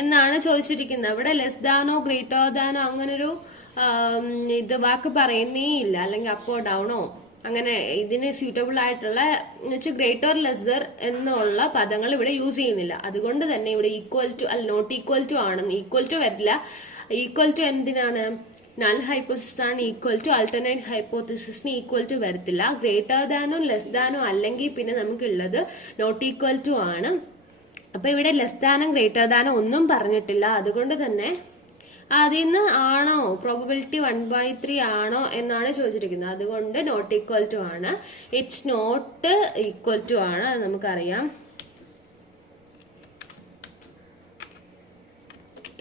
എന്നാണ് ചോദിച്ചിരിക്കുന്നത്. അവിടെ ലെസ് ദാനോ ഗ്രേറ്റർ ദാനോ അങ്ങനൊരു ഇത് വാക്ക് പറയുന്നേ ഇല്ല, അല്ലെങ്കിൽ അപ്പോ ഡൗണോ അങ്ങനെ ഇതിന് സ്യൂട്ടബിൾ ആയിട്ടുള്ള ഗ്രേറ്റർ ലെസ്സർ എന്നുള്ള പദങ്ങൾ ഇവിടെ യൂസ് ചെയ്യുന്നില്ല. അതുകൊണ്ട് തന്നെ ഇവിടെ ഈക്വൽ ടു അല്ല നോട്ട് ഈക്വൽ ടു ആണെന്ന്, ഈക്വൽ ടു വരില്ല. ഈക്വൽ ടു എന്തിനാണ്, നൾ ഹൈപ്പോത്തസിസ് ആണ് ഈക്വൽ ടു, ആൾട്ടർനേറ്റ് ഹൈപ്പോത്തസിസിന് ഈക്വൽ ടു വരത്തില്ല. ഗ്രേറ്റർ ദാനോ ലെസ് ദാനോ അല്ലെങ്കിൽ പിന്നെ നമുക്കുള്ളത് നോട്ട് ഈക്വൽ ടു ആണ്. അപ്പൊ ഇവിടെ ലെസ് ദാനും ഗ്രേറ്റർ ദാനോ ഒന്നും പറഞ്ഞിട്ടില്ല. അതുകൊണ്ട് തന്നെ അതിന്ന് ആണോ പ്രോബബിലിറ്റി 1/3 ആണോ എന്നാണ് ചോദിച്ചിരിക്കുന്നത്. അതുകൊണ്ട് നോട്ട് ഈക്വൽ ടു ആണ്. എച്ച് നോട്ട് ഈക്വൽ ടു ആണ്, അത് നമുക്കറിയാം.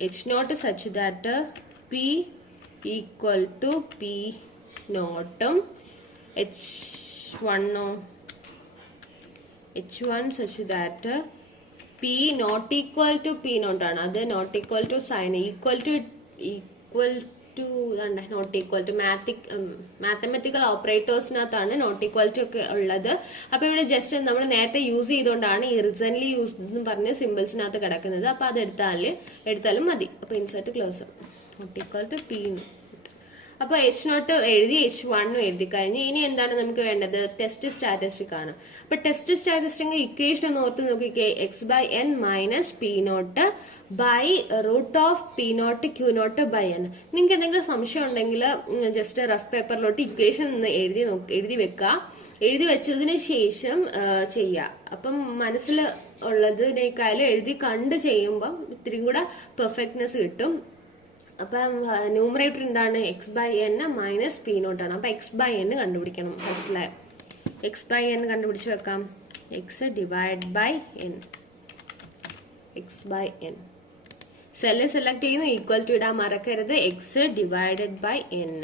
H not such that P equal to P നോട്ടും H1 such that P not equal to P not ആണ്. അത് not equal to sign equal to not equal to mathematical ഓപ്പറേറ്റേഴ്സിനകത്താണ് not equal to ഒക്കെ ഉള്ളത്. അപ്പൊ ഇവിടെ ജസ്റ്റ് നമ്മൾ നേരത്തെ യൂസ് ചെയ്തുകൊണ്ടാണ് ഈ റീസെന്റ് യൂസ് എന്ന് പറഞ്ഞ സിമ്പിൾസിനകത്ത് കിടക്കുന്നത്. അപ്പൊ അത് എടുത്താലും മതി. അപ്പൊ insert close not equal to P. അപ്പൊ എച്ച് നോട്ട് എഴുതി, H1 എഴുതി കഴിഞ്ഞ് ഇനി എന്താണ് നമുക്ക് വേണ്ടത്, ടെസ്റ്റ് സ്റ്റാറ്റിസ്റ്റിക് ആണ്. അപ്പൊ ടെസ്റ്റ് സ്റ്റാറ്റിസ്റ്റിക് ഇക്വേഷൻ ഒന്ന് ഓർത്ത് നോക്കിക്കേ, x/n minus P not by root of P not Q not by n. നിങ്ങൾക്ക് എന്തെങ്കിലും സംശയം ഉണ്ടെങ്കിൽ ജസ്റ്റ് റഫ് പേപ്പറിലോട്ട് ഇക്വേഷൻ ഒന്ന് എഴുതി വെക്കുക. എഴുതി വെച്ചതിന് ശേഷം ചെയ്യുക. അപ്പം മനസ്സിൽ ഉള്ളതിനേക്കാളും എഴുതി കണ്ട് ചെയ്യുമ്പം ഇത്തിരി കൂടെ പെർഫെക്റ്റ്നെസ് കിട്ടും. അപ്പം ന്യൂമറേറ്റർ എന്താണ്, x/n മൈനസ് പി നോട്ട് ആണ്. അപ്പൊ x/n കണ്ടുപിടിക്കണം. ഫസ്റ്റിലെ x/n കണ്ടുപിടിച്ച് വെക്കാം. x divide by n, x/n cell select ചെയ്യുന്നു, ഈക്വൽ ടു ഇടാൻ മറക്കരുത്. x divided by n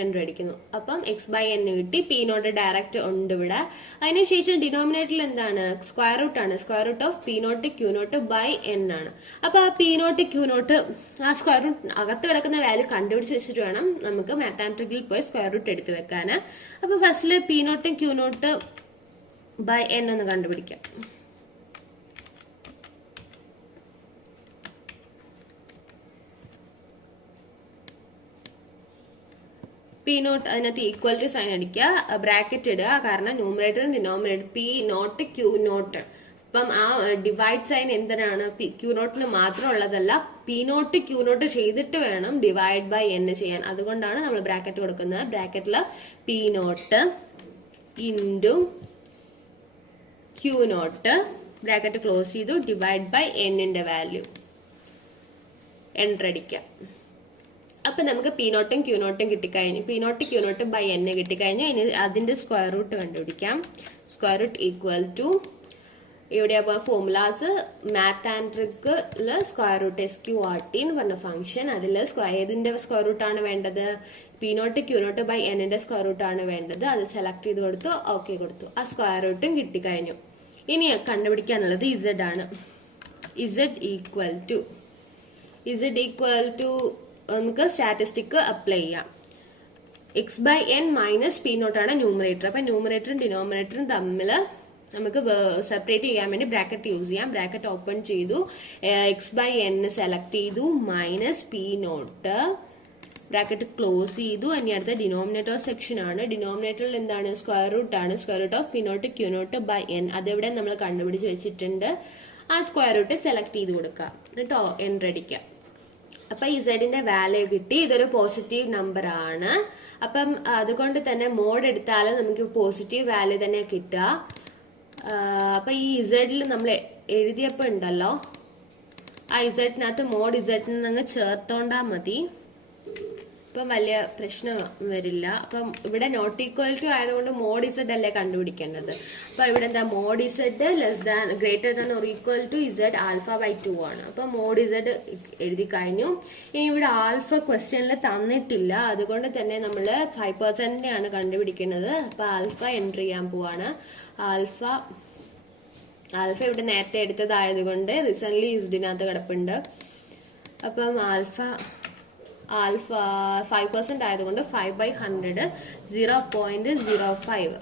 enter അടിക്കുന്നു. അപ്പം x/n കിട്ടി. പി നോട്ട് ഡയറക്റ്റ് ഉണ്ട് ഇവിടെ. അതിനുശേഷം ഡിനോമിനേറ്ററിൽ എന്താണ്, സ്ക്വയർ റൂട്ട് ആണ്. Square root of P not Q not by n ആണ്. അപ്പൊ ആ പി നോട്ട് ക്യൂ നോട്ട് ആ സ്ക്വയർ റൂട്ട് അകത്ത് കിടക്കുന്ന വാല്യൂ കണ്ടുപിടിച്ച് വെച്ചിട്ട് വേണം നമുക്ക് മാത്തമാറ്റിക്കൽ പോയി സ്ക്വയർ റൂട്ട് എടുത്ത് വെക്കാൻ. അപ്പൊ ഫസ്റ്റില് പി നോട്ടും ക്യൂ നോട്ട് ബൈ n ഒന്ന് കണ്ടുപിടിക്കാം. പി നോട്ട് അതിനകത്ത് ഈക്വൽ ടു സൈൻ അടിക്കുക, ബ്രാക്കറ്റ് ഇടുക. കാരണം ന്യൂമറേറ്ററും denominator P not Q not. അപ്പം ആ ഡിവൈഡ് സൈൻ എന്തിനാണ്, ക്യൂ നോട്ടിന് മാത്രം ഉള്ളതല്ല, പി നോട്ട് ക്യൂ നോട്ട് ചെയ്തിട്ട് വേണം ഡിവൈഡ് ബൈ n ചെയ്യാൻ. അതുകൊണ്ടാണ് നമ്മൾ ബ്രാക്കറ്റ് കൊടുക്കുന്നത്. ബ്രാക്കറ്റില് P not into Q not, bracket close ചെയ്തു, divide by n value enter അടിക്കുക. അപ്പൊ നമുക്ക് പി നോട്ടും ക്യൂ നോട്ടും കിട്ടിക്കഴിഞ്ഞു. P not Q not by n കിട്ടിക്കഴിഞ്ഞു. ഇനി അതിന്റെ സ്ക്വയർ റൂട്ട് കണ്ടുപിടിക്കാം. സ്ക്വയർ റൂട്ട് ഈക്വൽ ടു, ഇവിടെ അപ്പോൾ ഫോർമുലാസ് മാത്താൻട്രിക്കില് സ്ക്വയർ റൂട്ട് SQRT എന്ന് പറഞ്ഞ ഫംഗ്ഷൻ, അതിൽ ഏതിന്റെ സ്ക്വയർ റൂട്ട് ആണ് വേണ്ടത്, P not Q not by n square root ആണ് വേണ്ടത്. അത് സെലക്ട് ചെയ്ത് കൊടുത്തു, ഓക്കെ കൊടുത്തു. ആ സ്ക്വയർ റൂട്ടും കിട്ടിക്കഴിഞ്ഞു. ഇനി കണ്ടുപിടിക്കാനുള്ളത് z ആണ്. z ഈക്വൽ ടു നമുക്ക് സ്റ്റാറ്റിസ്റ്റിക് അപ്ലൈ ചെയ്യാം. x/n മൈനസ് പി നോട്ട് ആണ് ന്യൂമറേറ്റർ. അപ്പൊ ന്യൂമറേറ്ററും ഡിനോമിനേറ്ററും തമ്മിൽ നമുക്ക് സെപ്പറേറ്റ് ചെയ്യാൻ വേണ്ടി ബ്രാക്കറ്റ് യൂസ് ചെയ്യാം. ബ്രാക്കറ്റ് ഓപ്പൺ ചെയ്തു, x/n സെലക്ട് ചെയ്തു, minus P not, bracket close ചെയ്തു. ഇനി അടുത്ത ഡിനോമിനേറ്റർ സെക്ഷൻ ആണ്. ഡിനോമിനേറ്ററിൽ എന്താണ്, സ്ക്വയർ റൂട്ട് ആണ്. Square root of P not Q not by n, അതെവിടെ നമ്മൾ കണ്ടുപിടിച്ച് വെച്ചിട്ടുണ്ട്. ആ സ്ക്വയർ റൂട്ട് സെലക്ട് ചെയ്ത് കൊടുക്കുക, കേട്ടോ, എൻ്റർ അടിക്കുക. അപ്പൊ ഇസഡിന്റെ വാല്യൂ കിട്ടി. ഇതൊരു പോസിറ്റീവ് നമ്പർ ആണ്. അപ്പം അതുകൊണ്ട് തന്നെ മോഡ് എടുത്താലും നമുക്ക് പോസിറ്റീവ് വാല്യൂ തന്നെ കിട്ടുക. അപ്പൊ ഈ ഇസഡിൽ നമ്മൾ എഴുതിയപ്പോ ഉണ്ടല്ലോ, ആ ഇസഡിനകത്ത് മോഡ് ഇസഡിന് അങ്ങ് ചേർത്തോണ്ടാ മതി. അപ്പം വലിയ പ്രശ്നം വരില്ല. അപ്പം ഇവിടെ നോട്ട് ഈക്വൽ ടു ആയതുകൊണ്ട് മോഡ് ഇസഡ് അല്ലേ കണ്ടുപിടിക്കേണ്ടത്. അപ്പൊ ഇവിടെ എന്താ, mod Z less than greater than or equal to Z alpha by 2 ആണ്. അപ്പൊ മോഡ് ഇസഡ് എഴുതി കഴിഞ്ഞു. ഇനി ഇവിടെ ആൽഫ ക്വസ്റ്റ്യനിൽ തന്നിട്ടില്ല, അതുകൊണ്ട് തന്നെ നമ്മൾ 5% ആണ് കണ്ടുപിടിക്കുന്നത്. അപ്പൊ ആൽഫ എൻട്രി ചെയ്യാൻ പോവാണ്. ആൽഫ ഇവിടെ നേരത്തെ എടുത്തതായതുകൊണ്ട് റീസെന്റ് യൂസ്ഡിനകത്ത് കിടപ്പുണ്ട്. അപ്പം ആൽഫ 5% ആയതുകൊണ്ട് 5/100 0.05.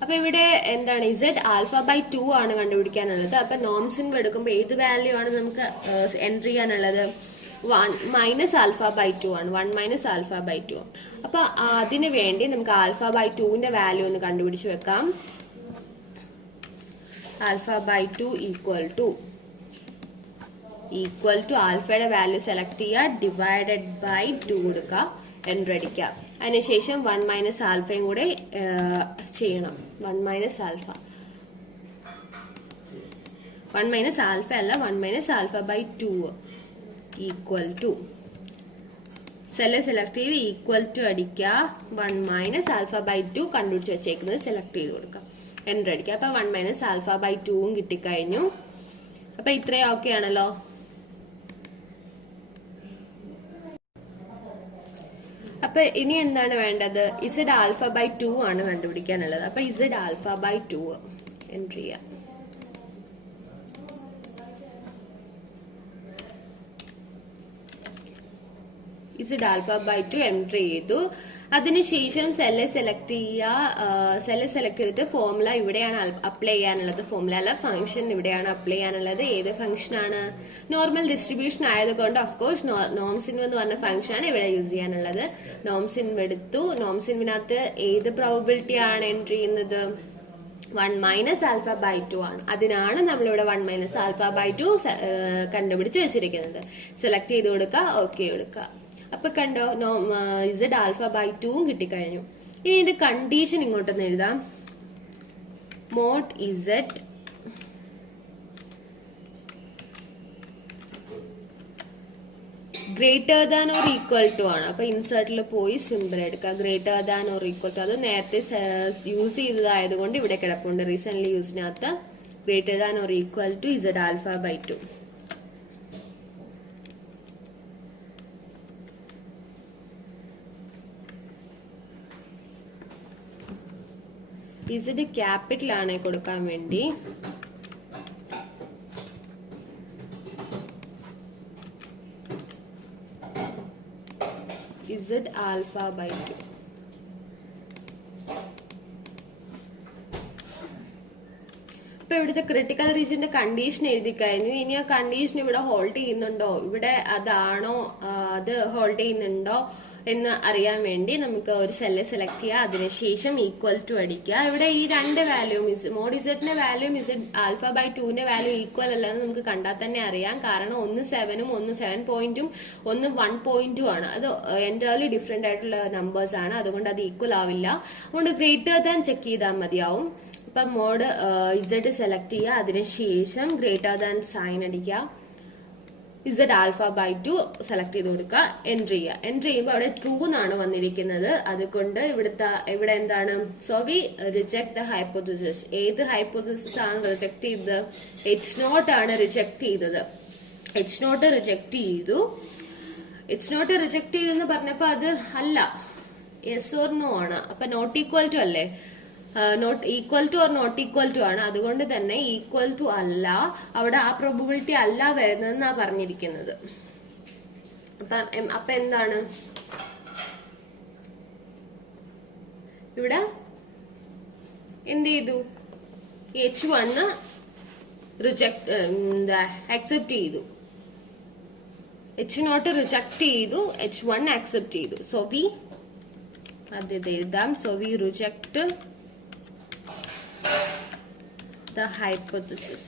അപ്പൊ ഇവിടെ എന്താണ്, ഇസഡ് ആൽഫ ബൈ 2 ആണ് കണ്ടുപിടിക്കാനുള്ളത്. അപ്പൊ നോംസിൻ എടുക്കുമ്പോൾ ഏത് വാല്യൂ ആണ് നമുക്ക് എൻട്രി ചെയ്യാനുള്ളത്? 1 മൈനസ് ആൽഫ ബൈ 2 ആണ്. 1 മൈനസ് ആൽഫ ബൈ 2. അപ്പൊ അതിനു വേണ്ടി നമുക്ക് ആൽഫ ബൈ 2ന്റെ വാല്യൂ ഒന്ന് കണ്ടുപിടിച്ച് വെക്കാം. ആൽഫ ബൈ 2 ഈക്വൽ ടു ആൽഫയുടെ വാല്യൂ സെലക്ട് ചെയ്യുക, ഡിവൈഡഡ് ബൈ 2 കൊടുക്കുക, എൻ്റർ അടിക്കുക. അതിനുശേഷം 1 മൈനസ് ആൽഫയും കൂടെ ചെയ്യണം. 1 മൈനസ് ആൽഫ അല്ല, 1 minus alpha by 2 equal to, cell select ചെയ്ത് ഈക്വൽ ടു അടിക്കുക, 1 മൈനസ് ആൽഫ ബൈ 2 കണ്ടുപിടിച്ച് വെച്ചേക്കുന്നത് സെലക്ട് ചെയ്ത് കൊടുക്കുക, എൻ്റർ അടിക്കുക. അപ്പൊ 1 മൈനസ് ആൽഫ ബൈ 2 കിട്ടിക്കഴിഞ്ഞു. അപ്പൊ ഇത്രയും ഓക്കെ ആണല്ലോ. അപ്പൊ ഇനി എന്താണ് വേണ്ടത്? ഇസഡ് ആൽഫ ബൈ 2 ആണ് കണ്ടുപിടിക്കാനുള്ളത്. അപ്പൊ ഇസഡ് ആൽഫ ബൈ 2 എൻട്രി ചെയ്യാം. ഇസഡ് ആൽഫ ബൈ 2 എൻട്രി ചെയ്തു. അതിനുശേഷം സെല്ല് സെലക്ട് ചെയ്യുക. സെല്ല് സെലക്ട് ചെയ്തിട്ട് ഫോർമുല ഇവിടെയാണ് അപ്ലൈ ചെയ്യാനുള്ളത്. ഫോർമുല അല്ല, ഫംഗ്ഷൻ ഇവിടെയാണ് അപ്ലൈ ചെയ്യാനുള്ളത്. ഏത് ഫംഗ്ഷൻ ആണ്? നോർമൽ ഡിസ്ട്രിബ്യൂഷൻ ആയതുകൊണ്ട് ഓഫ്കോഴ്സ് നോംസിൻ എന്ന് പറഞ്ഞ ഫംഗ്ഷൻ ആണ് ഇവിടെ യൂസ് ചെയ്യാനുള്ളത്. നോംസിൻ എടുത്തു. നോംസിനകത്ത് ഏത് പ്രോബബിലിറ്റി ആണ് എൻട്രി ചെയ്യുന്നത്? 1 മൈനസ് ആൽഫ ബൈ 2 ആണ്. അതിനാണ് നമ്മളിവിടെ 1 മൈനസ് ആൽഫ ബൈ 2 കണ്ടുപിടിച്ച് വെച്ചിരിക്കുന്നത്. സെലക്ട് ചെയ്ത് കൊടുക്കുക, ഓക്കെ കൊടുക്കുക. അപ്പൊ കണ്ടോ, ഇസഡ് ആൽഫ ബൈ 2 കിട്ടിക്കഴിഞ്ഞു. ഇനി ഇതിന്റെ കണ്ടീഷൻ ഇങ്ങോട്ടൊന്ന് എഴുതാം. Mod Z greater than or equal to ആണ്. അപ്പൊ ഇൻസേർട്ടിൽ പോയി സിമ്പിൾ എടുക്കുക. Greater than or equal to, അത് നേരത്തെ യൂസ് ചെയ്തതായതുകൊണ്ട് ഇവിടെ കിടപ്പുണ്ട്. റീസെന്റ് യൂസിനകത്ത് greater than or equal to Z alpha by 2. Z capital ആണ് കൊടുക്കാൻ വേണ്ടി. Z alpha by 2. ഇപ്പൊ ഇവിടുത്തെ ക്രിട്ടിക്കൽ റീജിയന്റെ കണ്ടീഷൻ എഴുതി കഴിഞ്ഞു. ഇനി ആ കണ്ടീഷൻ ഇവിടെ ഹോൾഡ് ചെയ്യുന്നുണ്ടോ, ഇവിടെ അതാണോ, അത് ഹോൾഡ് ചെയ്യുന്നുണ്ടോ എന്ന് അറിയാൻ വേണ്ടി നമുക്ക് ഒരു സെല്ല് സെലക്ട് ചെയ്യുക. അതിനുശേഷം ഈക്വൽ ടു അടിക്കുക. ഇവിടെ ഈ രണ്ട് വാല്യൂ, മോഡ് ഇസഡിന്റെ വാല്യൂ ഇസഡ് ആൽഫ ബൈ 2ന്റെ വാല്യൂ ഈക്വൽ അല്ലെന്ന് നമുക്ക് കണ്ടാൽ തന്നെ അറിയാം. കാരണം ഒന്ന് 7ഉം ഒന്ന് 7 ഒന്ന് 1 ആണ്. അത് എൻറ്റയർലി ഡിഫറെന്റ് ആയിട്ടുള്ള നമ്പേഴ്സ് ആണ്. അതുകൊണ്ട് അത് ഈക്വൽ ആവില്ല. അതുകൊണ്ട് ഗ്രേറ്റർ ദാൻ ചെക്ക് ചെയ്താൽ മതിയാവും. ഇപ്പൊ മോഡ് ഇസഡ് സെലക്ട് ചെയ്യുക. അതിനുശേഷം ഗ്രേറ്റർ ദാൻ സൈൻ അടിക്കുക. ഇസഡ് ആൽഫ ബൈ 2 സെലക്ട് ചെയ്ത് കൊടുക്കുക, എൻട്രി ചെയ്യുക. എൻട്രി ചെയ്യുമ്പോൾ അവിടെ ട്രൂ എന്നാണ് വന്നിരിക്കുന്നത്. അതുകൊണ്ട് ഇവിടെ എന്താണ്, so we reject the hypothesis. ഏത് ഹൈപ്പോത്തസിസ് ആണ് റിജക്ട് ചെയ്തത്? H0 ആണ് റിജക്ട് ചെയ്തത്. H0 റിജക്ട് ചെയ്തു. H0 റിജക്ട് ചെയ്തെന്ന് പറഞ്ഞപ്പോ അത് അല്ല, യെസ് ഓർ നോ ആണ്. അപ്പൊ നോട്ട് ഈക്വൽ ടു അല്ലേ? Not equal to or not equal to ആണ്. അതുകൊണ്ട് തന്നെ ഈക്വൽ ടു അല്ല, അവിടെ ആ പ്രോബബിലിറ്റി അല്ല വരുന്നതെന്നാ പറഞ്ഞിരിക്കുന്നത്. അപ്പൊ എന്താണ് ഇവിടെ എന്ത് ചെയ്തു? H1 അക്സെപ്റ്റ് ചെയ്തു. H0 റിജക്ട് ചെയ്തു, H1 അക്സെപ്റ്റ് ചെയ്തു. സോ വി എഴുതാം. So we reject the hypothesis.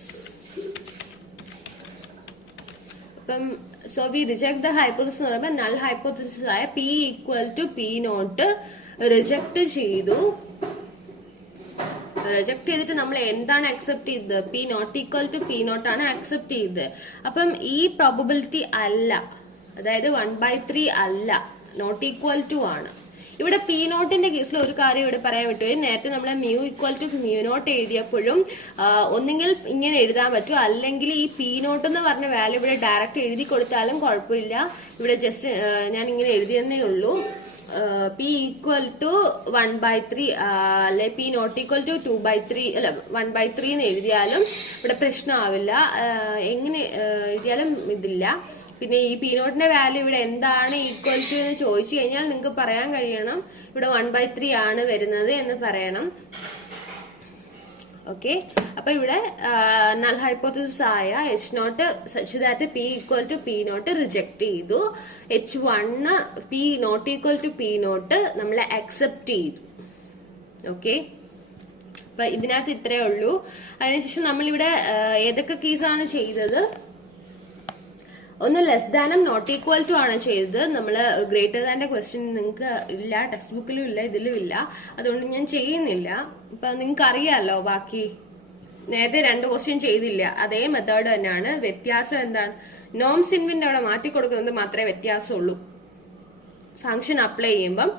So we reject the hypothesis എന്ന് പറയുമ്പോൾ null hypothesis ആയ P equal to P0 reject ചെയ്തു. റിജക്ട് ചെയ്തിട്ട് നമ്മൾ എന്താണ് അക്സെപ്റ്റ് ചെയ്തത്? P not equal to P0 ആണ് അക്സെപ്റ്റ് ചെയ്തത്. അപ്പം ഈ പ്രോബബിലിറ്റി അല്ല, അതായത് 1/3 അല്ല. നോട്ട് ഈക്വൽ ടു ആണ്. ഇവിടെ പി നോട്ടിന്റെ കേസിൽ ഒരു കാര്യം ഇവിടെ പറയാൻ വിട്ടു. നേരത്തെ നമ്മൾ mu equal to mu not എഴുതിയപ്പോഴും ഒന്നെങ്കിൽ ഇങ്ങനെ എഴുതാൻ പറ്റും, അല്ലെങ്കിൽ ഈ പി നോട്ട് എന്ന് പറഞ്ഞ വാല്യൂ ഇവിടെ ഡയറക്റ്റ് എഴുതി കൊടുത്താലും കുഴപ്പമില്ല. ഇവിടെ ജസ്റ്റ് ഞാൻ ഇങ്ങനെ എഴുതിയെന്നേ ഉള്ളൂ. പി ഈക്വൽ ടു 1/3 അല്ലെ പി നോട്ട് ഈക്വൽ ടു 2/3 അല്ല 1/3 എന്ന് എഴുതിയാലും ഇവിടെ പ്രശ്നമാവില്ല. എങ്ങനെ എഴുതിയാലും ഇതില്ല. പിന്നെ ഈ പി നോട്ടിന്റെ വാല്യൂ ഇവിടെ എന്താണ് ഈക്വൽ ടു എന്ന് ചോദിച്ചു കഴിഞ്ഞാൽ നിങ്ങൾക്ക് പറയാൻ കഴിയണം ഇവിടെ 1/3 ആണ് വരുന്നത് എന്ന് പറയണം. ഓക്കെ, അപ്പൊ ഇവിടെ നൾ ഹൈപ്പോത്തസിസ് ആയ H0 such that P equal to P0 reject ചെയ്തു. H1 P not equal to P0 നമ്മൾ അക്സെപ്റ്റ് ചെയ്തു. ഓക്കെ, അപ്പൊ ഇതിനകത്ത് ഇത്രയേ ഉള്ളൂ. അതിനുശേഷം നമ്മളിവിടെ ഏതൊക്കെ കേസാണ് ചെയ്തത്? ഒന്ന് ലെസ് ദാനും നോട്ട് ഈക്വൽ ടു ആണ് ചെയ്തത്. നമ്മൾ ഗ്രേറ്റർ ദാന്റെ ക്വസ്റ്റ്യൻ നിങ്ങൾക്ക് ഇല്ല, ടെക്സ്റ്റ് ബുക്കിലും ഇല്ല, ഇതിലും ഇല്ല, അതുകൊണ്ട് ഞാൻ ചെയ്യുന്നില്ല. ഇപ്പൊ നിങ്ങൾക്ക് അറിയാലോ. ബാക്കി നേരത്തെ 2 ക്വസ്റ്റ്യൻ ചെയ്തില്ല, അതേ മെത്തേഡ് തന്നെയാണ്. വ്യത്യാസം എന്താണ്? നോംസ് ഇൻവിന്റെ അവിടെ മാറ്റി കൊടുക്കുന്നത് മാത്രമേ വ്യത്യാസമുള്ളൂ. ഫംഗ്ഷൻ അപ്ലൈ ചെയ്യുമ്പം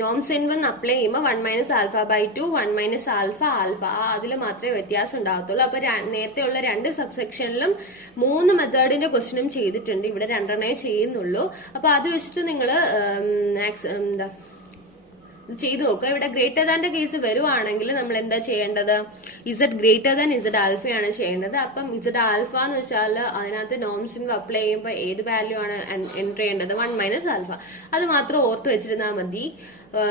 നോംസ് ഇൻവൻ അപ്ലൈ ചെയ്യുമ്പോൾ 1 - α/2 1 - α അതിൽ മാത്രമേ വ്യത്യാസം ഉണ്ടാകത്തുള്ളൂ. അപ്പൊ നേരത്തെ ഉള്ള 2 സബ്സെക്ഷനിലും 3 മെത്തേഡിന്റെ ക്വസ്റ്റ്യനും ചെയ്തിട്ടുണ്ട്. ഇവിടെ 2 ചെയ്യുന്നുള്ളൂ. അപ്പൊ അത് വെച്ചിട്ട് നിങ്ങൾ എന്താ ചെയ്തു നോക്കുക. ഇവിടെ ഗ്രേറ്റർ ദാന്റെ കേസ് വരുവാണെങ്കിൽ നമ്മൾ എന്താ ചെയ്യേണ്ടത്? ഇസഡ് ഗ്രേറ്റർ ദാൻ ഇസഡ് ആൽഫയാണ് ചെയ്യേണ്ടത്. അപ്പം ഇസഡ് ആൽഫ എന്ന് വെച്ചാൽ അതിനകത്ത് നോംസ് ഇൻവ അപ്ലൈ ചെയ്യുമ്പോൾ ഏത് വാല്യൂ ആണ് എൻറ്റർ ചെയ്യേണ്ടത്? 1 - α. അത് മാത്രം ഓർത്ത് വെച്ചിരുന്നാൽ മതി.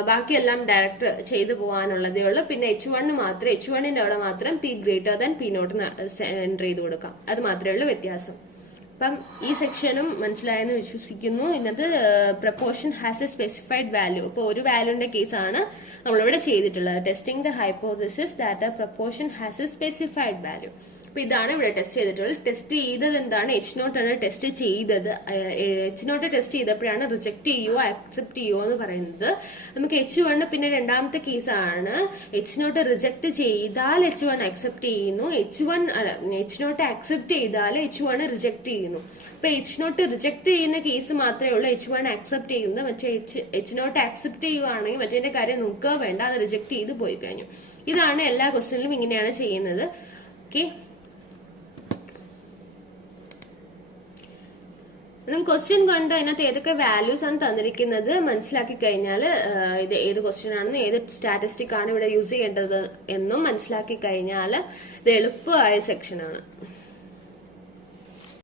ബാക്കിയെല്ലാം ഡയറക്റ്റ് ചെയ്തു പോകാനുള്ളതേ ഉള്ളൂ. പിന്നെ H1 മാത്രം, H1ന്റെ അവിടെ മാത്രം P greater than P0 enter ചെയ്ത് കൊടുക്കാം. അത് മാത്രമേ ഉള്ളൂ വ്യത്യാസം. അപ്പം ഈ സെക്ഷനും മനസ്സിലായെന്ന് വിശ്വസിക്കുന്നു. ഇന്നത്തെ proportion has a specified value. ഇപ്പോൾ ഒരു വാല്യൂന്റെ കേസാണ് നമ്മളിവിടെ ചെയ്തിട്ടുള്ളത്. Testing the hypothesis that a proportion has a specified value. അപ്പൊ ഇതാണ് ഇവിടെ ടെസ്റ്റ് ചെയ്തിട്ടുള്ളത്. ടെസ്റ്റ് ചെയ്തത് എന്താണ്? H0 ആണ് ടെസ്റ്റ് ചെയ്തത്. H0 ടെസ്റ്റ് ചെയ്തപ്പോഴാണ് റിജക്ട് ചെയ്യുവോ അക്സെപ്റ്റ് ചെയ്യുവോ എന്ന് പറയുന്നത്. നമുക്ക് H1 പിന്നെ രണ്ടാമത്തെ കേസാണ്. H0 റിജക്ട് ചെയ്താൽ H1 അക്സെപ്റ്റ് ചെയ്യുന്നു. H0 അക്സെപ്റ്റ് ചെയ്താൽ H1 റിജക്ട് ചെയ്യുന്നു. അപ്പൊ H0 റിജക്ട് ചെയ്യുന്ന കേസ് മാത്രമേ ഉള്ളൂ H1 അക്സെപ്റ്റ് ചെയ്യുന്നത്. മറ്റേ H0 അക്സെപ്റ്റ് ചെയ്യുവാണെങ്കിൽ മറ്റേ കാര്യം നോക്കുക വേണ്ട, അത് റിജക്ട് ചെയ്ത് പോയി കഴിഞ്ഞു. ഇതാണ് എല്ലാ ക്വസ്റ്റ്യനിലും ഇങ്ങനെയാണ് ചെയ്യുന്നത്. ഓക്കെ, ക്വസ്റ്റ്യൻ കണ്ട് അതിനകത്ത് ഏതൊക്കെ വാല്യൂസ് ആണ് തന്നിരിക്കുന്നത് മനസ്സിലാക്കി കഴിഞ്ഞാൽ ഇത് ഏത് ക്വസ്റ്റ്യൻ ആണെന്ന്, ഏത് സ്റ്റാറ്റിസ്റ്റിക് ആണ് ഇവിടെ യൂസ് ചെയ്യേണ്ടത് എന്നും മനസ്സിലാക്കി കഴിഞ്ഞാൽ ഇത് എളുപ്പമായ സെക്ഷനാണ്.